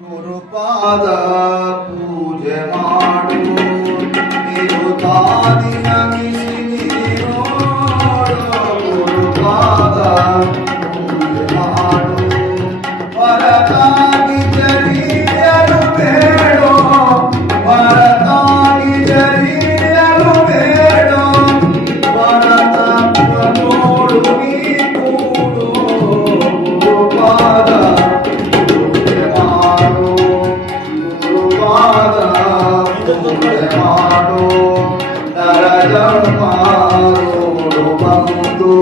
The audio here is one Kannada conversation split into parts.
ಗುರುಪಾದ ಪೂಜೆ ಮಾಡು ನಿರುತಾದಿ ನಮಿಸಿ ನೀನೋಡು ಗುರುಪಾದ ಪೂಜೆ ಮಾಡು ಹೊರತಾಗಿ ಜರಿಯಲು ಬೇಡೋ ಹೊರತಾಗಿ ಜರಿಯಲು ಬೇಡೋ ಹೊರತತ್ವ ನೋಡು ನೀ ಕೂಡು ಗುರುಪಾದ ಮಾಡು ನರಜನ್ಮಾರೋಡು ಬಂದು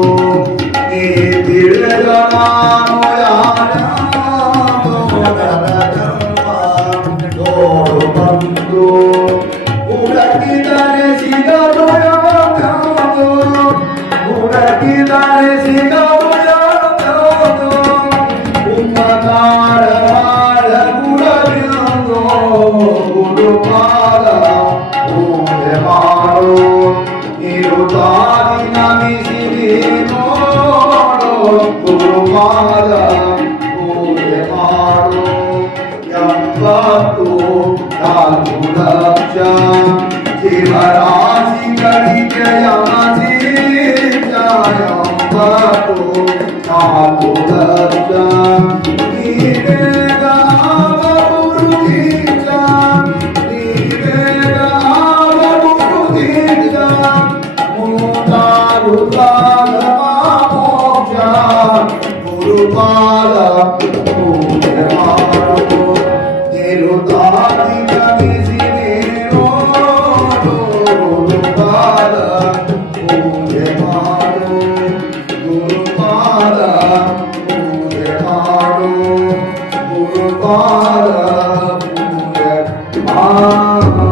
ನೀ ತಿಳಿದ ನಾನು ಯಾರು ನರಜನ್ಮಾರೋಡು ಬಂದು ಹುಡುಕಿದರೆ ಸಿಗದು ಯಾವುದು ಹುಡುಕಿದರೆ ಸಿಗದು ಯಾವುದು ಉಪಕಾರ ಗುಣವಿಂದು ಗುರುಪಾದ ಪೂಜೆ ಮಾಡು ನಿರುತಾದಿ ನಮಿಸಿ ನೀನೋಡು ಗುರುಪಾದ ಪೂಜೆ ಮಾಡು 74 ಲಕ್ಷ ಜೀವರಾಶಿಗಳಿಗೆ ಯಮಸಿ 74 ಲಕ್ಷ ಗುರುಪಾದ ಪೂಜೆ ಮಾಡು ನಿರುತಾದಿ ನಮಿಸಿ ನೀನೋಡು ಗುರುಪಾದ ಪೂಜೆ ಮಾಡು ಗುರುಪಾದ ಪೂಜೆ ಮಾಡು ಗುರುಪಾದ ಪೂಜೆ ಮಾಡು